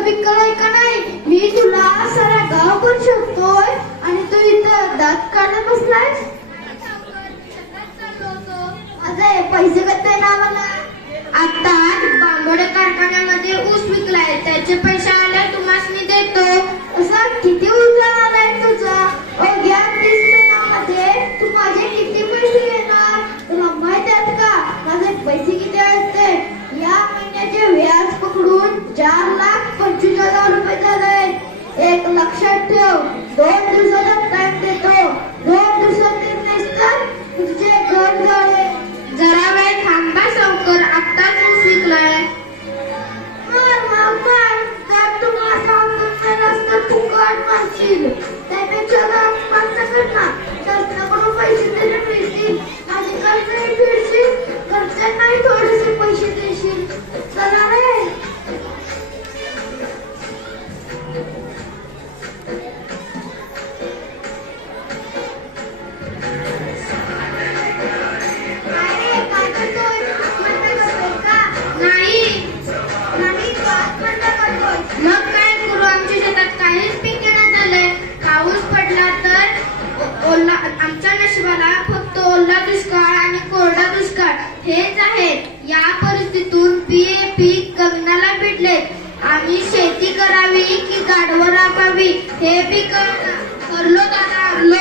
बिक्कल आहे का नाही? मी तुला सारा गाव पण शोधतोय आणि तू इथं दात काढत बसलायस? माझे पैसे लक्षात ठेव दोन दिवसाचा टाइम देतो. दोन दिवसात देत नाहीस तर तुझे घर झाले जरा वेळ थांबा सावकर आत्ताच मार मार मार. जर तुम्हाला तू मारशील त्यापेक्षा जरा बंद नशिबाला फक्त ओला दुष्काळ आणि कोरडा दुष्काळ हेच आहेत. या परिस्थितीतून पीए पीक गगनाला भिडलेत आम्ही शेती करावी की गाडवर राबावी हे पीक हरलो दादा. हरलो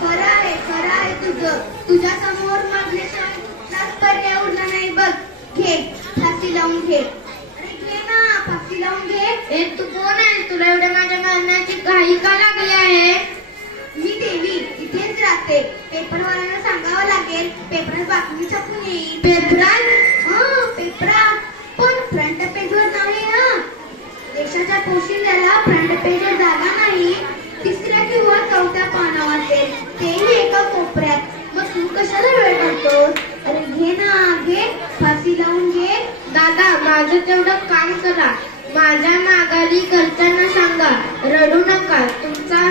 खरं आहे खरं आहे तुझं. तुझ्या समोर नाच पर्याय उरला नाही बघ. घे फाशी लावून घे. अरे घे ना फाशी लावून घे. तू कोण आहे? तुला एवढ्या माझ्या मरणाची घाई का लागली आहे? मी देवी. इथेच राहते पेपरवाल्यांना सांगावं लागेल. पेपरात बातमी छापून येईल. पेपरात हा पेपरात पण फ्रंट पेजवर नाही ना देशाच्या पोशिंद्याला फ्रंट पेजवर जागा नाही. तिसऱ्या किंवा चौथ्या पानावर ते. तेही एका कोपऱ्यात. मग तू कशाला वेळ करतोस अरे घे ना घे. फाशी लावून घे. दादा माझं तेवढं काम करा. माझ्या माघारी घरच्यांना सांगा. रडू नका. तुमचा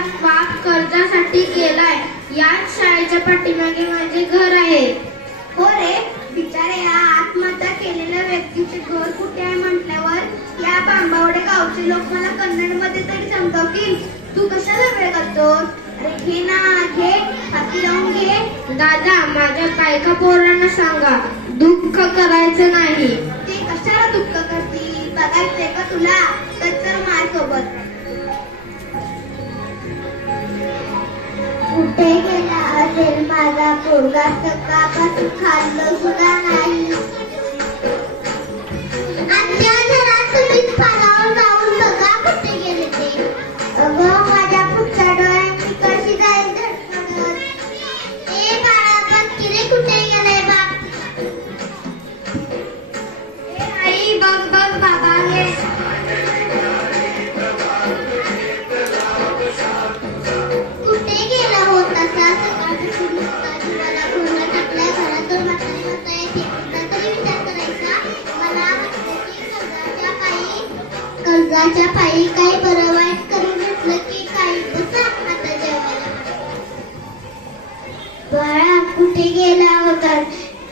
गावचे लोक मला कन्नडमध्ये तरी समजावतील तू कशाला वेळ करतोस अरे घे ना घे हाती लावून घे. दादा माझ्या बायका पोरांना सांगा दुःख करायचं नाही. ते कशाला दुःख करतील? बघायचंय का तुला? तर चल माझ्यासोबत कुठे गेला असेल माझा पोरगा? सकाळपासून खाल्लं सुद्धा कर्जाच्या पायी काही बरं वाईट करून घेतलं की काही बसा आता जेवायला. बाळा कुठे गेला होता?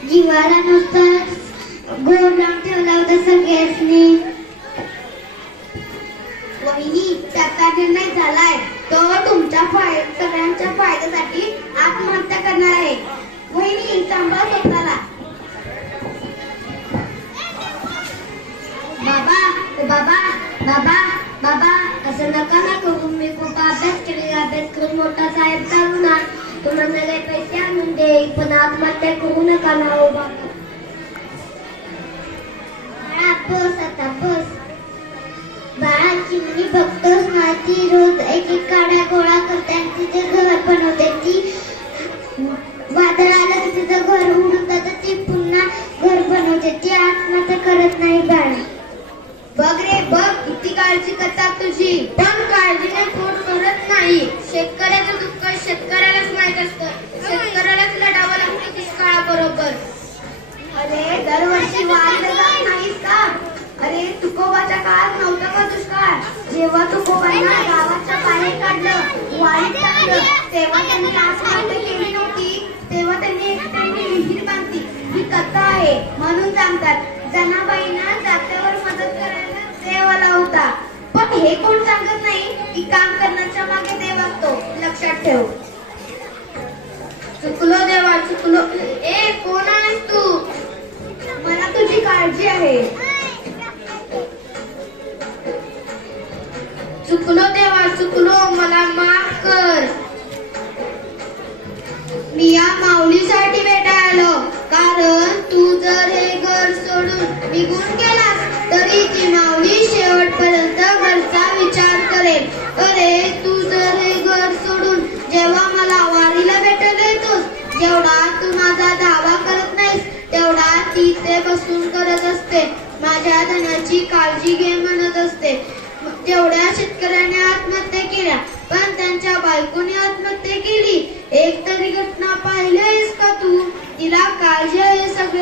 जीवाला नुसता गोड लावून ठेवला होता सगळ्यासनी वहिनी त्याचा निर्णय झालाय. तो तुमच्या फाय सगळ्यांच्या फायद्यासाठी आत्महत्या करणार आहे. वहिनी सांभाळ स्वतःला. बाबा बाबा बाबा. विक्रम मोठा साहेब चालू ना तुम्हाला लय पैसे आणून दे पण आत्महत्या करू नका ना हो बाबा. बाळा बस आता बस. बाळा चिमणी बघतोस ना ती रोज एक एक काड्या गोळा काळजी तुझी पण काळजीने पोट भरत नाही. शेतकऱ्याचं दुःख शेतकऱ्यालाच माहीत असतं. शेतकऱ्यालाच लढावं लागतं दुष्काळाबरोबर अरे दरवर्षी वाढलं जात नाहीस का? अरे तुकोबाच्या काळात नव्हतं का दुष्काळ? जेव्हा तुकोबांना गावाच्या बाहेर काढलं वाईट टाकलं तेव्हा त्यांनी आत्महत्या केली नव्हती. तेव्हा त्यांनी एक त्यांनी विहीर बांधली. ही कथा आहे. म्हणून सांगतात जनाबाईंना जात्यावर मदत करायला देवाला होता. हे कोण सांगत नाही? की काम करण्याच्या मागे देव असतो. लक्षात ठेव. चुकलो देवा चुकलो. ए कोण आहेस तू? मला तुझी काळजी आहे. चुकलो देवा चुकलो. मला माफ कर. मी या माऊलीसाठी भेटायलो कारण तू जर हे घर सोडून निघून गेलास तरी ती माऊली करेल अरे तू जर हे घर सोडून जेव्हा मला वारीला भेटायला येतोस जेवढा तू माझा दावा करत नाहीस तेवढा ती ते बसून करत असते. माझ्या धनाची काळजी घे म्हणत असते. तेवढ्या शेतकऱ्याने आत्महत्या केल्या पण त्यांच्या बायकोने आत्महत्या केली. एक तरी घटना पाहिली आहेस का तू? तिला काळजी आहे सगळी.